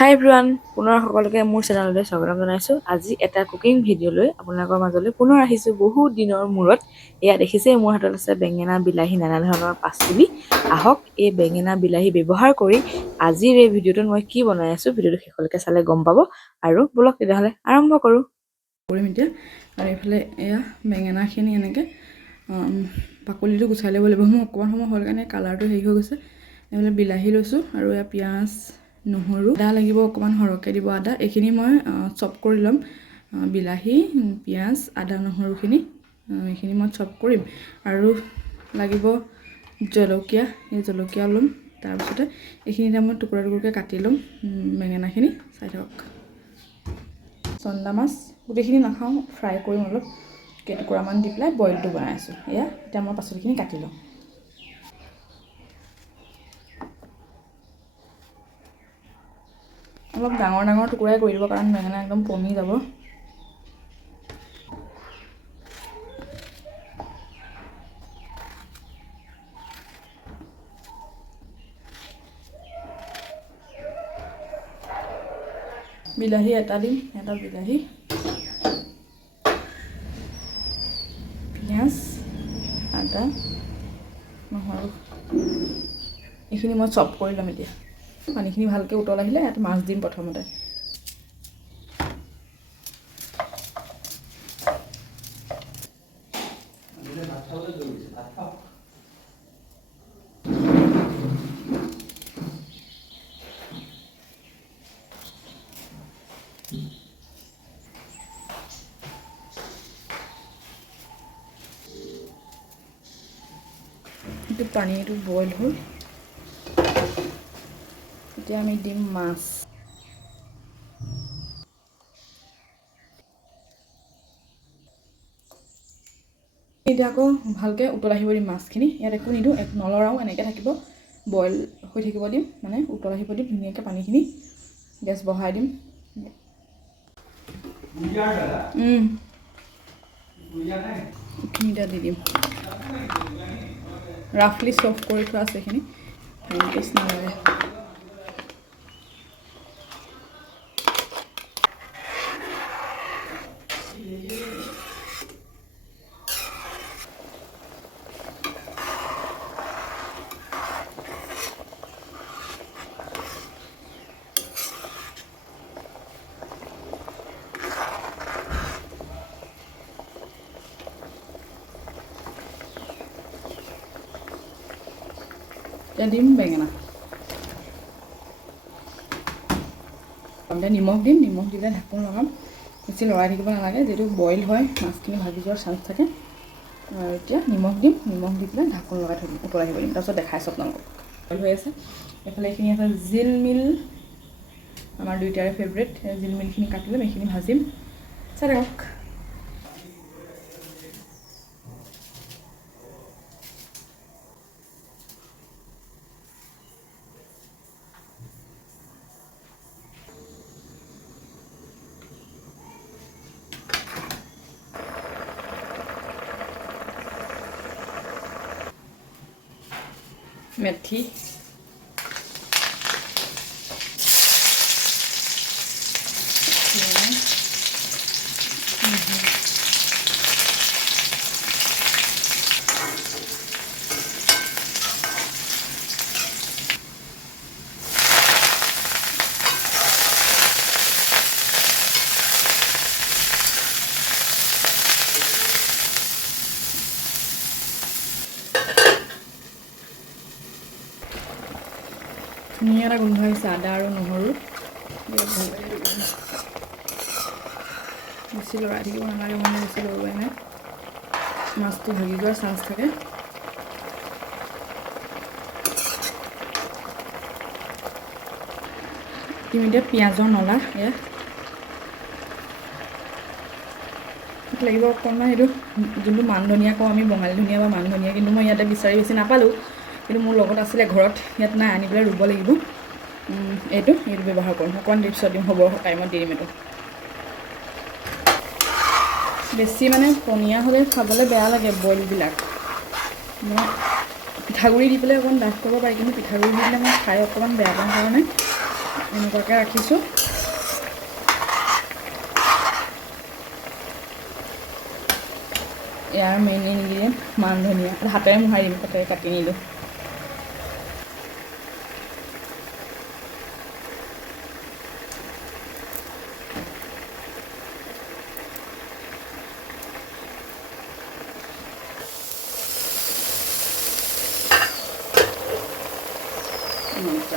হাই everyone, পুনৰ সকলোকে মোৰ চেনেললৈ স্বাগতম জনাইছোঁ। আজি এটা কুকিং ভিডিঅ'লৈ আপোনালোকৰ মাজলৈ পুনৰ আহিছোঁ বহুত দিনৰ মূৰত। এয়া দেখিছে মোৰ হাতত আছে বেঙেনা, বিলাহী, নানা ধৰণৰ পাচলি। আহক এই বেঙেনা, বিলাহী ব্যৱহাৰ কৰি আজিৰ এই ভিডিঅ'টোত মই কি বনাই আছোঁ, ভিডিঅ'টো শেষলৈকে চালে গম পাব। আৰু বলক তেতিয়াহ'লে আৰম্ভ কৰোঁ। কৰিম এতিয়া। আৰু এইফালে এয়া বেঙেনাখিনি এনেকৈ বাকলিটো গুচাই ল'ব লাগিব। মোৰ অকণমান সময় হ'ল কাৰণে কালাৰটো হেৰি হৈ গৈছে। এইফালে বিলাহী লৈছোঁ আৰু এয়া পিঁয়াজ, নহৰু, আদা লাগিব অকণমান সৰহকৈ দিব আদা। এইখিনি মই চপ কৰি ল'ম। বিলাহী, পিঁয়াজ, আদা, নহৰুখিনি এইখিনি মই চপ কৰিম। আৰু লাগিব জলকীয়া, এই জলকীয়া ল'ম। তাৰপিছতে এইখিনি এতিয়া মই টুকুৰা টুকুৰকৈ কাটি ল'ম বেঙেনাখিনি। চাই থাকক। চন্দা মাছ গোটেইখিনি নাখাওঁ, ফ্ৰাই কৰিম অলপ কেইটুকুৰামান দি পেলাই বইলটো বনাই আছোঁ। এয়া এতিয়া মই পাচলিখিনি কাটি লওঁ। অলপ ডাঙৰ ডাঙৰ টুকুৰাই কৰি দিব, কাৰণ বেঙেনা একদম পমি যাব। বিলাহী এটা দিম, এটা বিলাহী, পিঁয়াজ, আদা, নহৰু এইখিনি মই চপ কৰি ল'ম। এতিয়া পানীখিনি ভালকৈ উতল আহিলে ইয়াত মাছ দিম প্ৰথমতে। এইটো পানীটো বইল হ'ল, এতিয়া আমি দিম মাছ। এতিয়া আকৌ ভালকৈ উতল আহিব দিম মাছখিনি। ইয়াত একো নিদিওঁ, নলৰাওঁ, এনেকৈ থাকিব, বইল হৈ থাকিব দিম, মানে উতল আহিব দিম ধুনীয়াকৈ পানীখিনি। গেছ বঢ়াই দিম। এইখিনি এতিয়া দি দিম। ৰাফলি চফ কৰি থোৱা আছে এইখিনি, ফাইন পেষ্ট নালাগে। এতিয়া দিম বেঙেনা। এতিয়া নিমখ দিম, নিমখ দিলে ঢাকোন লগাম। বেছি লৰাই থাকিব নালাগে, যিহেতু বইল হয় মাছখিনি ভাগি যোৱাৰ চান্স থাকে। আৰু এতিয়া নিমখ দিম, নিমখ দি পেলাই ঢাকোন লগাই থৈ দিম, উতল আহিব দিম। তাৰপিছত দেখাইছোঁ আপোনালোকক। বইল হৈ আছে। এইফালে এইখিনি আছে জিলমিল, আমাৰ দুইটাৰে ফেভৰেট। জিলমিলখিনি কাটি ল'ম, এইখিনি ভাজিম। চাই থাকক। মেথি, ধুনীয়া এটা গোন্ধ আহিছে আদা আৰু নহৰু। বেছি লৰাই থাকিব নালাগে, মানে বেছি লৰোৱাই নাই, মাছটো ভাগি যোৱাৰ চান্স থাকে। দিম এতিয়া পিঁয়াজৰ নলা। এয়া লাগিব অকণমান, এইটো যোনটো মান ধনিয়া কওঁ আমি, বঙালী ধনিয়া বা মান ধনিয়া, কিন্তু মই ইয়াতে বিচাৰি বেছি নাপালোঁ। কিন্তু মোৰ লগত আছিলে ঘৰত, ইয়াত নাই, আনি পেলাই ৰুব লাগিব। এইটো ব্যৱহাৰ কৰিম। অকণমান পিছত দিম, হ'ব টাইমত দি দিম। এইটো বেছি মানে পনীয়া হ'লে খাবলৈ বেয়া লাগে বইলবিলাক। মই পিঠাগুড়ি দি পেলাই অকণমান ডাঠ কৰিব পাৰি, কিন্তু পিঠাগুড়ি দি দিলে মই খাই অকণমান বেয়া পাওঁ কাৰণে এনেকুৱাকৈ ৰাখিছোঁ। ইয়াৰ মেইন ইনগ্ৰিডিয়েণ্ট মান ধনিয়া, হাতেৰে মোহাৰি দিম, তাতে কাটি নিলোঁ।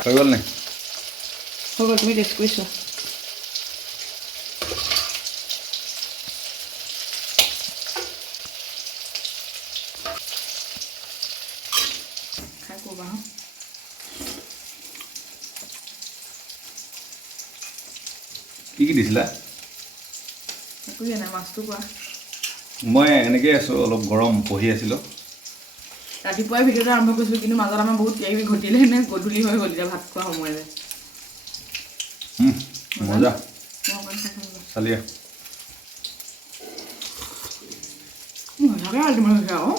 হৈ গ'ল নে? হৈ গ'ল, তুমি টেষ্ট কৰিছোঁ। খাই ক'বা কি দিছিলা? একো দিয়া নাই, মাছটো কোৱা। মই এনেকৈ আছোঁ, অলপ গৰম, পঢ়ি আছিলোঁ। ৰাতিপুৱাই ভিডিঅ'টো আৰম্ভ কৰিছিলোঁ, কিন্তু মাজত আমাৰ বহুত কিবা কিবি ঘটিলে নে গধূলি হৈ গ'ল, এতিয়া ভাত খোৱা সময়লৈ। মজা মই অকণ খাই খাই গ'ল। চালিয়া। মজাকৈ আল্টিমেট হৈছে আকৌ।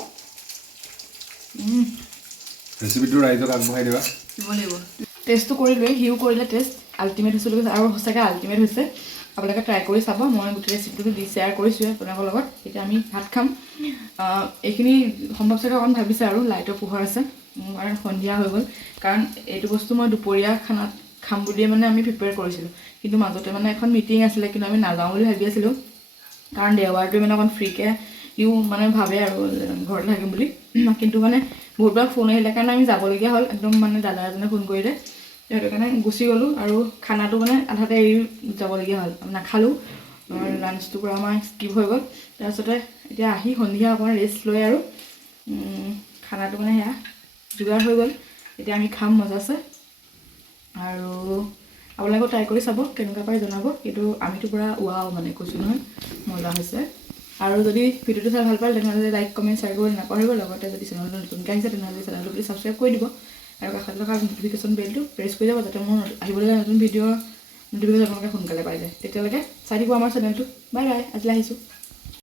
ৰেচিপিটো ৰাইজক আগবঢ়াই দিবা। দিব লাগিব। টেষ্টটো কৰিলোৱে, সিও কৰিলে টেষ্ট, আল্টিমেট হৈছে বুলি কৈছে, আৰু সঁচাকৈ আল্টিমেট হৈছে। আপোনালোকে ট্ৰাই কৰি চাব। মই গোটেই ৰেচিপিটো শ্বেয়াৰ কৰিছোঁৱে আপোনালোকৰ লগত। এতিয়া আমি ভাত খাম। এইখিনি সম্ভৱ চাগে অকণ ভাবিছে আৰু লাইটৰ পোহৰ আছে আৰু সন্ধিয়া হৈ গ'ল, কাৰণ এইটো বস্তু মই দুপৰীয়া খানাত খাম বুলিয়ে মানে আমি প্ৰিপেয়াৰ কৰিছিলোঁ, কিন্তু মাজতে মানে এখন মিটিং আছিলে, কিন্তু আমি নাযাওঁ বুলি ভাবি আছিলোঁ, কাৰণ দেওবাৰটোৱে মানে অকণ ফ্ৰীকৈ ইও মানে ভাবে আৰু ঘৰতে থাকিম বুলি, কিন্তু মানে বহুতবাৰ ফোন আহিলে কাৰণে আমি যাবলগীয়া হ'ল। একদম মানে দাদা এজনে ফোন কৰিলে, সেইটো কাৰণে গুচি গ'লোঁ, আৰু খানাটো মানে আধাতে এৰি যাবলগীয়া হ'ল, নাখালোঁ। লাঞ্চটো পৰা আমাৰ স্কিপ হৈ গ'ল। তাৰপিছতে এতিয়া আহি সন্ধিয়া অকণমান ৰেষ্ট লৈ আৰু খানাটো মানে সেয়া যোগাৰ হৈ গ'ল। এতিয়া আমি খাম মজাছে, আৰু আপোনালোকেও ট্ৰাই কৰি চাব, কেনেকুৱা পাই জনাব। কিন্তু আমিতো পূৰা ৱাও মানে কৈছোঁ নহয়, মজা হৈছে। আৰু যদি ভিডিঅ'টো চাই ভাল পালে তেনেহ'লে লাইক, কমেণ্ট, শ্বেয়াৰ কৰিব নাপাহৰিব। লগতে যদি চেনেলটো নতুনকৈ আহিছে তেনেহ'লে চেনেলটো প্লিজ ছাবস্ক্ৰাইব কৰি দিব, আৰু কাষত থকা ন'টিফিকেশ্যন বেলটো প্ৰেছ কৰি যাব, যাতে মোৰ আহিবলগীয়া নতুন ভিডিঅ'ৰ ন'টিফিকেশ্যন আপোনালোকে সোনকালে পাই যায়। তেতিয়ালৈকে চাই দিব আমাৰ চেনেলটো। বাই বাই, আজিলৈ আহিছোঁ।